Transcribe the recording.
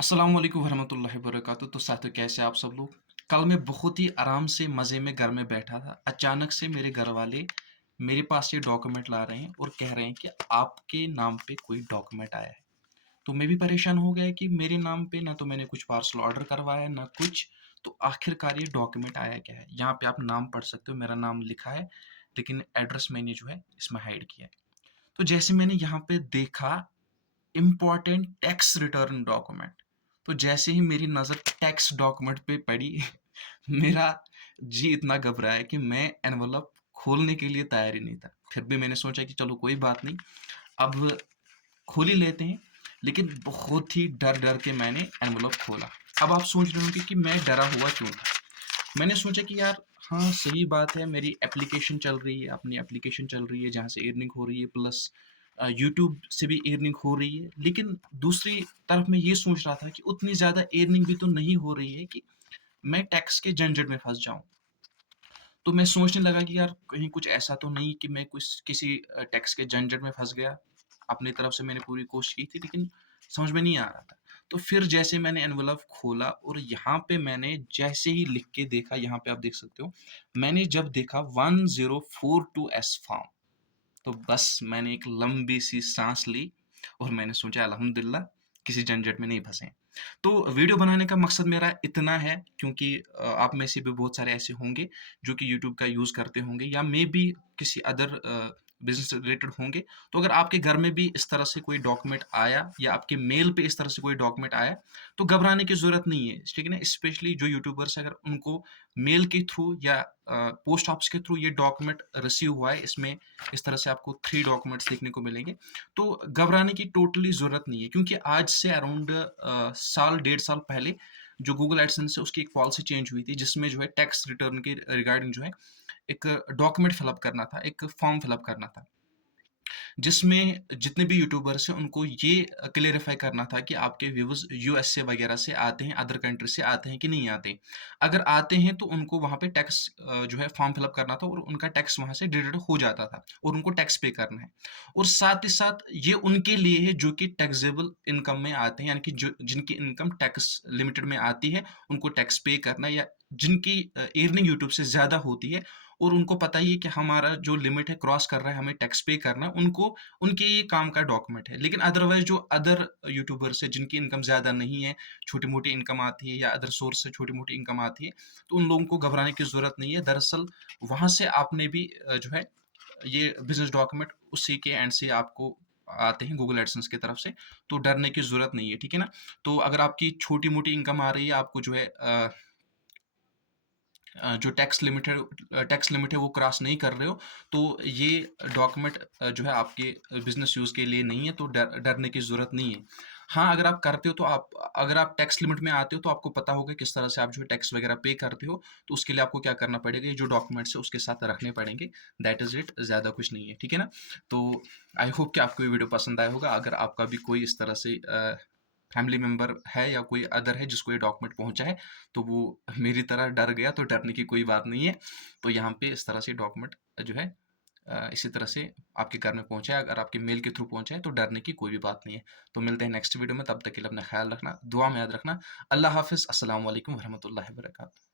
अस्सलाम वालेकुम वरहमतुल्लाहि वबरकातुहू। तो साथियों, कैसे आप सब लोग? कल मैं बहुत ही आराम से मज़े में घर में बैठा था। अचानक से मेरे घर वाले मेरे पास ये डॉक्यूमेंट ला रहे हैं और कह रहे हैं कि आपके नाम पे कोई डॉक्यूमेंट आया है। तो मैं भी परेशान हो गया कि मेरे नाम पे ना तो मैंने कुछ पार्सल ऑर्डर करवाया ना कुछ। तो आखिरकार ये डॉक्यूमेंट आया क्या है? यहाँ पे आप नाम पढ़ सकते हो, मेरा नाम लिखा है, लेकिन एड्रेस मैंने जो है इसमें हाइड किया है। तो जैसे मैंने यहाँ पे देखा इम्पोर्टेंट टैक्स रिटर्न डॉक्यूमेंट, तो जैसे ही मेरी नज़र टैक्स डॉक्यूमेंट पे पड़ी मेरा जी इतना घबराया कि मैं एनवलप खोलने के लिए तैयार ही नहीं था। फिर भी मैंने सोचा कि चलो कोई बात नहीं, अब खोल ही लेते हैं। लेकिन बहुत ही डर डर के मैंने एनवलप खोला। अब आप सोच रहे होंगे कि मैं डरा हुआ क्यों था। मैंने सोचा कि यार, हाँ सही बात है, मेरी एप्लीकेशन चल रही है, अपनी एप्लीकेशन चल रही है जहाँ से अर्निंग हो रही है, प्लस यूट्यूब से भी अर्निंग हो रही है। लेकिन दूसरी तरफ मैं ये सोच रहा था कि उतनी ज़्यादा अर्निंग भी तो नहीं हो रही है कि मैं टैक्स के झंझट में फंस जाऊं। तो मैं सोचने लगा कि यार, कहीं कुछ ऐसा तो नहीं कि मैं कुछ किसी टैक्स के झंझट में फंस गया। अपनी तरफ से मैंने पूरी कोशिश की थी, लेकिन समझ में नहीं आ रहा था। तो फिर जैसे मैंने एनवलप खोला और यहाँ पे मैंने जैसे ही लिख के देखा, यहाँ पे आप देख सकते हो, मैंने जब देखा 1042 फॉर्म, तो बस मैंने एक लंबी सी सांस ली और मैंने सोचा अल्हम्दुलिल्लाह, किसी झंझट में नहीं फंसे। तो वीडियो बनाने का मकसद मेरा इतना है, क्योंकि आप में से भी बहुत सारे ऐसे होंगे जो कि यूट्यूब का यूज़ करते होंगे या मे बी किसी अदर बिजनेस रिलेटेड होंगे। तो अगर आपके घर में भी इस तरह से कोई डॉक्यूमेंट आया या आपके मेल पे इस तरह से कोई डॉक्यूमेंट आया, तो घबराने की ज़रूरत नहीं है, ठीक है ना। स्पेशली जो यूट्यूबर्स, अगर उनको मेल के थ्रू या पोस्ट ऑफिस के थ्रू ये डॉक्यूमेंट रिसीव हुआ है, इसमें इस तरह से आपको 3 डॉक्यूमेंट्स देखने को मिलेंगे, तो घबराने की टोटली ज़रूरत नहीं है। क्योंकि आज से अराउंड साल, डेढ़ साल पहले जो गूगल एडसेंस है, उसकी एक पॉलिसी चेंज हुई थी, जिसमें जो है टैक्स रिटर्न के रिगार्डिंग जो है एक डॉक्यूमेंट फिल अप करना था, एक फॉर्म फिल अप करना था। जिसमें जितने भी यूट्यूबर्स हैं उनको ये क्लेरिफाई करना था कि आपके व्यूज़ यूएसए वगैरह से आते हैं, अदर कंट्री से आते हैं कि नहीं आते। अगर आते हैं तो उनको वहाँ पे टैक्स जो है फॉर्म फिल अप करना था और उनका टैक्स वहाँ से डिडक्ट हो जाता था और उनको टैक्स पे करना है। और साथ ही साथ ये उनके लिए है जो कि टैक्सेबल इनकम में आते हैं, यानी कि जो जिनकी इनकम टैक्स लिमिटेड में आती है, उनको टैक्स पे करना है, या जिनकी अर्निंग यूट्यूब से ज़्यादा होती है और उनको पता ही है कि हमारा जो लिमिट है क्रॉस कर रहा है, हमें टैक्स पे करना है, उनको उनके ये काम का डॉक्यूमेंट है। लेकिन अदरवाइज़ जो अदर यूट्यूबर्स हैं जिनकी इनकम ज़्यादा नहीं है, छोटी-मोटी इनकम आती है या अदर सोर्स से छोटी-मोटी इनकम आती है, तो उन लोगों को घबराने की ज़रूरत नहीं है। दरअसल वहाँ से आपने भी जो है ये बिज़नेस डॉक्यूमेंट उसी के एंड से आपको आते हैं गूगल एडसेंस की तरफ से, तो डरने की ज़रूरत नहीं है, ठीक है ना? तो अगर आपकी छोटी-मोटी इनकम आ रही है, आपको जो है जो टैक्स लिमिट है वो क्रॉस नहीं कर रहे हो, तो ये डॉक्यूमेंट जो है आपके बिजनेस यूज़ के लिए नहीं है, तो डरने की ज़रूरत नहीं है। हाँ, अगर आप करते हो तो अगर आप टैक्स लिमिट में आते हो तो आपको पता होगा किस तरह से आप जो है टैक्स वगैरह पे करते हो, तो उसके लिए आपको क्या करना पड़ेगा, ये जो डॉक्यूमेंट्स है उसके साथ रखने पड़ेंगे। दैट इज़ इट, ज़्यादा कुछ नहीं है, ठीक है ना? तो आई होप कि आपको ये वीडियो पसंद आया होगा। अगर आपका भी कोई इस तरह से फैमिली मेंबर है या कोई अदर है जिसको ये डॉक्यूमेंट पहुंचा है, तो वो मेरी तरह डर गया, तो डरने की कोई बात नहीं है। तो यहाँ पे इस तरह से डॉक्यूमेंट जो है इसी तरह से आपके घर में पहुंचा है। अगर आपके मेल के थ्रू पहुंचा है तो डरने की कोई भी बात नहीं है। तो मिलते हैं नेक्स्ट वीडियो में, तब तक के लिए अपना ख्याल रखना, दुआ में याद रखना। अल्लाह हाफिज़, अस्सलाम वालेकुम वरहमतुल्लाहि वबरकातुहू।